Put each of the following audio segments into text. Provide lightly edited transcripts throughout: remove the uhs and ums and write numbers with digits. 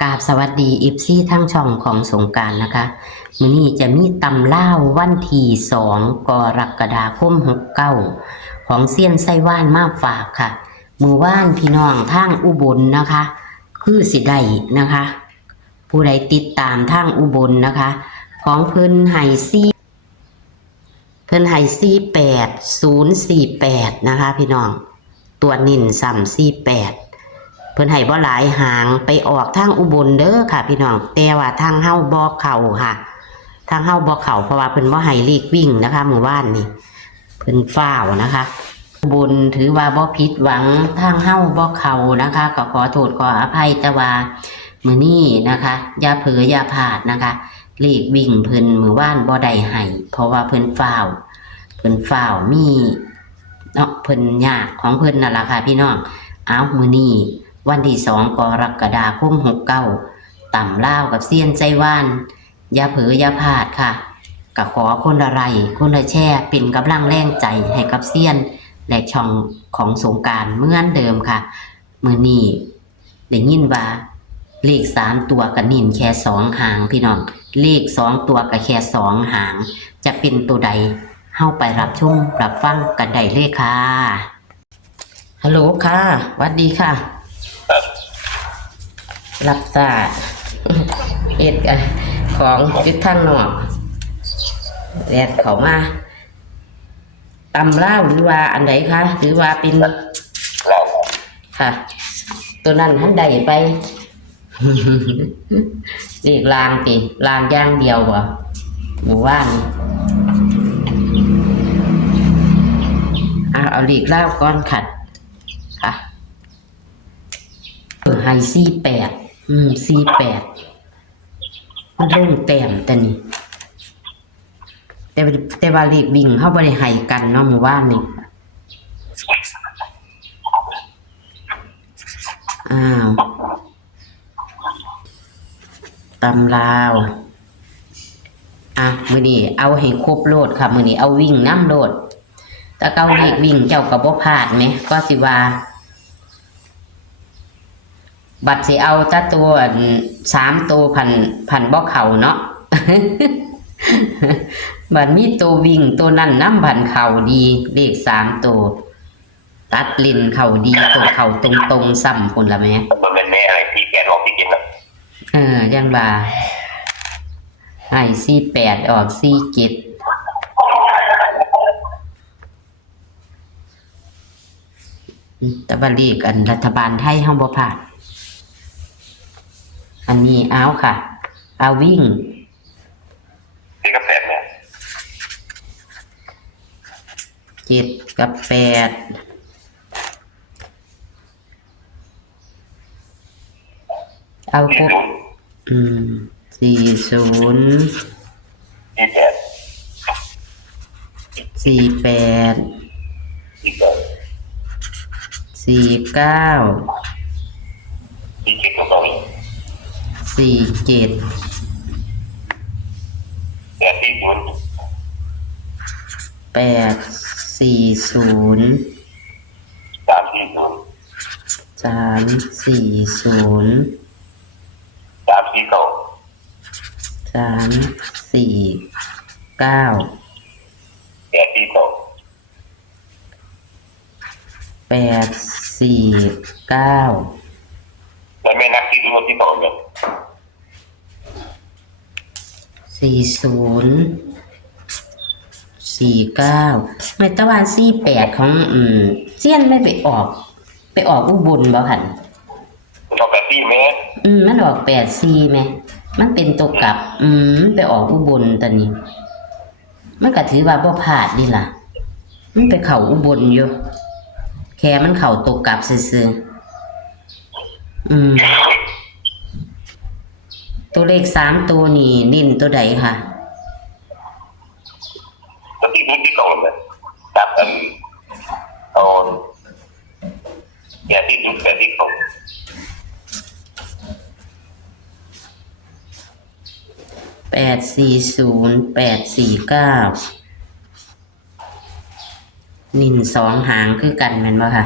กราบสวัสดีอีฟซี่ทั้งช่องของสงกรานต์นะคะมื้อนี้จะมีตำเล่าววันที่2กรกฎาคม69ของเซียนไส้ว่านมาฝากค่ะมื้อว่านพี่น้องทางอุบลนะคะคือสิได้นะคะผู้ใดติดตามทางอุบลนะคะของเพิ่นให้4048นะคะพี่น้องตัวนิ่น348เพิ่นให้บ่หลายหางไปออกทางอุบลเด้อค่ะพี่น้องแต่ว่าทางเฮาบ่เข้าค่ะทางเฮาบ่เข้าเพราะว่าเพิ่นบ่ให้เลขวิ่งนะคะเมื่อวานนี้เพิ่นฟ้าวนะคะอุบลถือว่าบ่ผิดหวังทางเฮาบ่เข้านะคะก็ขอโทษขออภัยแต่ว่ามื้อนี้นะคะอย่าเผลออย่าพลาดนะคะเลขวิ่งเพิ่นมื้อวานบ่ได้ให้เพราะว่าเพิ่นฟ้าวมีเนาะเพิ่นยากของเพิ่นนั่นล่ะค่ะพี่น้องเอามื้อนี้วันที่2กรกฎาคม69ต่ำล่าวกับเซียนใจว่านอย่าเผลออย่าพลาดค่ะก็ขอคนละไลค์คนละแชร์เป็นกำลังแรงใจให้กับเซียนและช่องของสงกรานต์เหมือนเดิมค่ะมื้อนี้ได้ยินว่าเลข3ตัวก็นิ่มแค่2หางพี่น้องเลข2ตัวก็แค่2หางจะเป็นตัวใดเฮาไปรับชมรับฟังกันได้เลยค่ะฮัลโหลค่ะสวัสดีค่ะรับสายเอ็ดกันของจุดทางนอกแดดเขามาตำเล่าหรือว่าอันไหนคะหรือว่าเป็นค่ะตัวนั้นท่านใดไป เรียกลางติลางย่างเดียวบ่หมู่บ้านเอาหลีกเล่าก้อนขัดค่ะไฮ48มันลงแต้มแต่นี่แต่ว่าเลขวิ่งเขาบ่ได้ให้กันเนาะหมู่บ้านนี่ตำลาวมื้อนี้เอาให้ครบโลดค่ะมื้อนี้เอาวิ่งน้ำโลดถ้าเก้าเลขวิ่งเจ้าก็บ่พลาดไหมก็สิว่าบัดสิเอาถ้าตัว3ตัวพันบ่เข้าเนาะ บัดมีตัววิ่งตัวนั้นน้ำพันเข้าดีเลข3ตัวตัดลิ้นเข้าดีตัวเข้าตรงๆซ้ำพุ่นละแม่มันเป็นแม่อะไรที่แกนออกที่กินนะยังว่าให้48ออก47แต่ว่าเลขอันรัฐบาลไทยเฮาบ่พลาดอันนี้เอาค่ะเอาวิ่งที่กับแปดเนี่ย7กับ8เอาครบ40 48 แล้วแม่นักที่รู้ที่ต่อเนี่ย40 49ไม่ตะวัน48ของเซียนไม่ไปออกอุบลบ่คั่นมันออกแบบที่แม่มันออก84แม่มันเป็นตัวกลับไปออกอุบลตอนนี้มันก็ถือว่าบ่พลาดนี่ล่ะมันไปเข้าอุบลอยู่แค่มันเข้าตัวกลับซื่อตัวเลข3ตัวนี่นิ่นตัวใดค่ะแล้วที่รู้ที่ก่อนเลยจับกันเอาแกที่รู้แต่ที่ก่อน840849นิ่น2หางคือกันแม่นบ่ค่ะ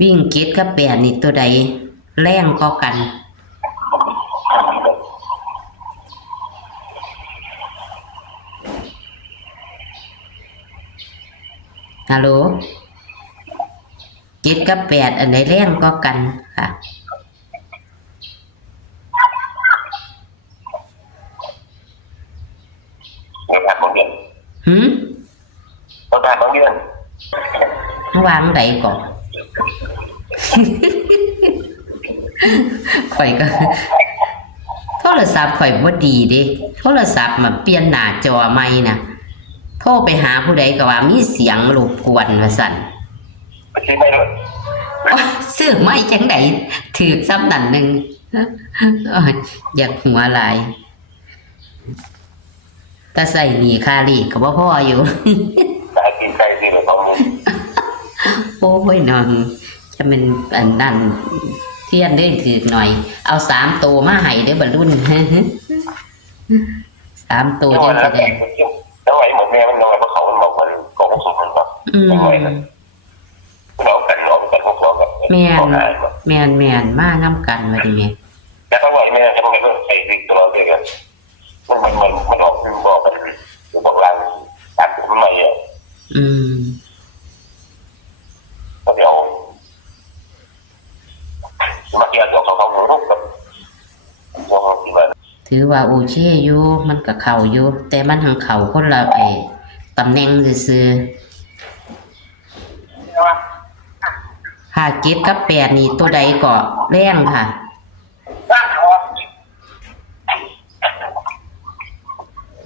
วิ่ง7กับ8นี่ตัวใด แรงก็กันฮัลโหล7 กับ 8อันไหนแรงก็กันค่ะในทางบางเรื่อง หืม ในทางบางเรื่อง วางใดก่อน ข่อยก็โทรศัพท์ข่อยบ่ดีเด้โทรศัพท์มาเปลี่ยนหน้าจอใหม่น่ะโทรไปหาผู้ใดก็ว่ามีเสียงรบกวนว่าซั่น ไม่ใช่ไม่รู้ โอ๊ยซื้อไม่จังไดถือซ้ำนั่นหนึง โอ๊ยอยากหัวหลายแต่ใส่หนีคาลีก็บ่พออยู่ แต่กินใจจริงหรือเปล่า โอ้ยน้องจะเป็นอันนั้นเทียนได้ถือหน่อย เอา3 ตัวมาให้เด้อบรรลุน 3 ตัวจังสิได้ แล้วไอ้เหมือนแม่มันน้อยเพราะเขามันบอกมันโกงสุดมันแบบน้อยนะเรากันพวกเราแบบ แม่นมานํกันว่าดิแม่ แต่ถ้าไหวแม่จะไม่ต้องใส่สิ่งตัวเลยกันมันออกคือบอกกันบอกลางตามผมไม่อ่ะ อืม ก็เดี๋ยวมาเกี่ยวกับเขาลูกกับพวกที่มัน ถือว่าโอเคอยู่มันก็เข้าอยู่แต่มันหังเข้าคนละไอ้ตำแหน่งซื่อๆค่ะ7 กับ 8นี่ตัวใดก็แรงค่ะ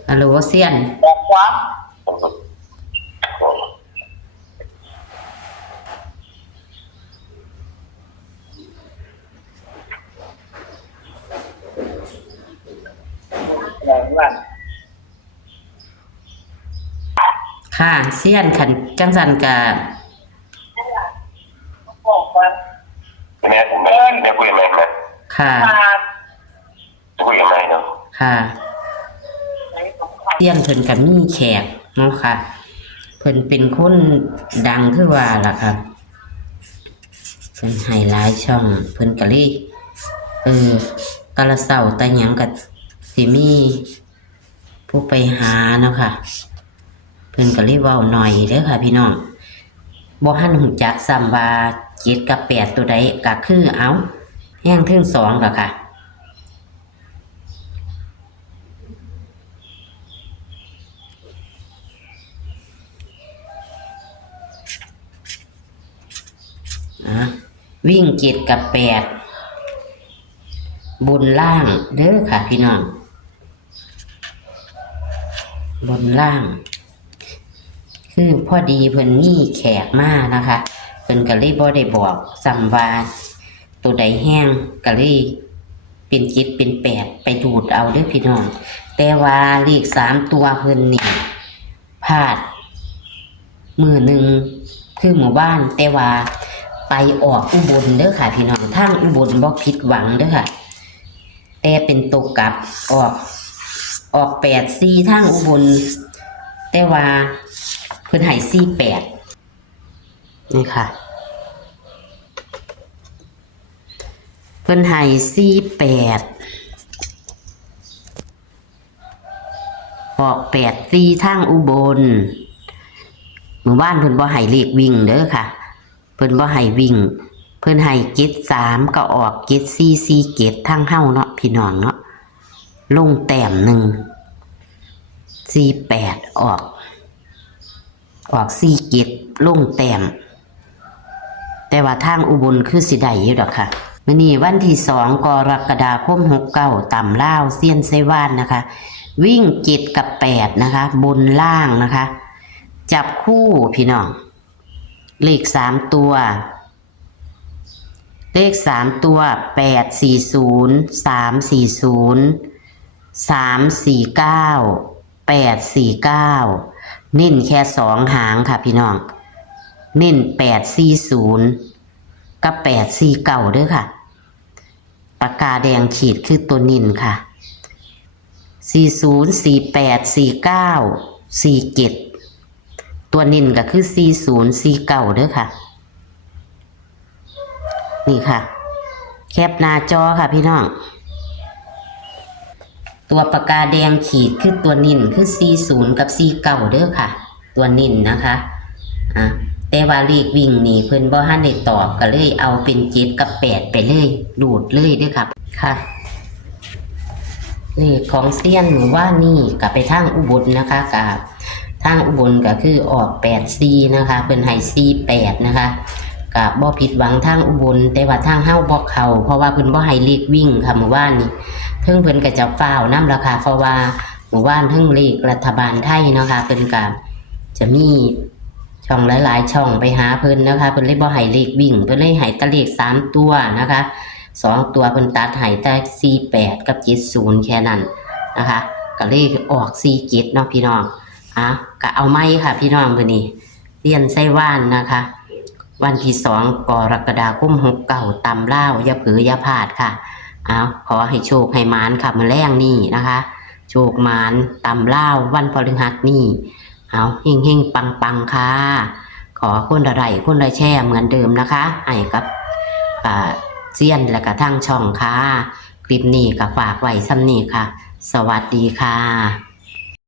ฮัลโหลเซียน ค่ะเซียนขันจังสันกะ แม่ผมไม่คุยกับแม่ไหม ค่ะ จะคุยกับแม่เนาะ ค่ะเซียนเพิ่นกับมีแขกเนาะค่ะเพิ่นเป็นคนดังคือว่าล่ะครับเพิ่นให้หลายช่องเพิ่นก็เลยกะละเช้าแต่หยังก็สิมีผู้ไปหาเนาะค่ะเพิ่นก็เลยเว้าหน่อยเด้อค่ะพี่น้องบ่ทันรู้จักซ้ำว่า7 กับ 8ตัวใดก็คือเอาแห้งถึง2ล่ะค่ะวิ่ง7 กับ 8บนล่างเด้อค่ะพี่น้องบนล่าง คือพอดีเพิ่นมีแขกมานะคะเพิ่นก็เลยบ่ได้บอกซ้ำว่าตัวใดแห้งก็เลยเป็น7เป็น8ไปดูดเอาเด้อพี่น้องแต่ว่าเลข3ตัวเพิ่นนี่พลาดมือหนึ่งคือหมู่บ้านแต่ว่าไปออกอุบลเด้อค่ะพี่น้องทางอุบลบ่ผิดหวังเด้อค่ะแต่เป็นตกกลับออก84ทางอุบลแต่ว่าเพิ่นให้48นี่ค่ะเพิ่นให้48ออก84ทางอุบลหมู่บ้านเพิ่นบ่ให้เลขวิ่งเด้อค่ะเพิ่นบ่ให้วิ่งเพิ่นให้73ก็ออก7447ทางเฮาเนาะพี่น้องเนาะลงแต้มหนึ่ง48ออก47ลงแต้มแต่ว่าทางอุบลคือสิได้อยู่ดอกค่ะมื้อนี้วันที่2กรกฎาคม69ตำลาวเซียนไซว่านนะคะวิ่ง7 กับ 8นะคะบนล่างนะคะจับคู่พี่น้องเลข3ตัวเลข3ตัว840 340 349 849เน้นแค่2หางค่ะพี่น้องเน้น840กับ849เด้อค่ะปากกาแดงขีดคือตัวเน้นค่ะ40 48 49 47ตัวเน้นก็คือ40 49เด้อค่ะนี่ค่ะ แคปหน้าจอค่ะพี่น้องตัวปากกาแดงขีดคือตัวนิ่นคือ40กับ49เด้อค่ะตัวนิ่นนะคะแต่ว่าเลขวิ่งนี่เพิ่นบ่ทันได้ตอบก็เลยเอาเป็น7กับ8ไปเลยดูดเลยเด้อครับค่ะเลขของเซียนหนูว่านี่ก็ไปทางอุบลนะคะกับทางอุบลก็คือออก84นะคะเพิ่นให้48นะคะก็บ่ผิดหวังทางอุบลแต่ว่าทางเฮาบ่เข้าเพราะว่าเพิ่นบ่ให้เลขวิ่งค่ะเมื่อวานนี้เพิ่นก็จะฟ้าวนำราคาเพราะว่าเมื่อวานเลขรัฐบาลไทยเนาะค่ะเพิ่นก็จะมีช่องหลายๆช่องไปหาเพิ่นนะคะเพิ่นเลยบ่ให้เลขวิ่งเพิ่นเลยให้แต่เลข3ตัวนะคะ2ตัวเพิ่นตัดให้แต่48กับ70แค่นั้นนะคะก็เลขออก47เนาะพี่น้องก็เอาไม้ค่ะพี่น้องมื้อนี้เรียนไส้ว่านนะคะวันที่2กรกฎาคม69ตำลาวอย่าเผลออย่าพลาดค่ะขอให้โชคให้หมานค่ะมื้อแรงนี่นะคะโชคหมานตำลาววันพฤหัสนี่เฮงๆปังๆค่ะขอคนละไลค์คนละแชร์เหมือนเดิมนะคะให้กับเซียนและก็ทางช่องค่ะคลิปนี้ก็ฝากไว้ซ้ำนี้ค่ะสวัสดีค่ะ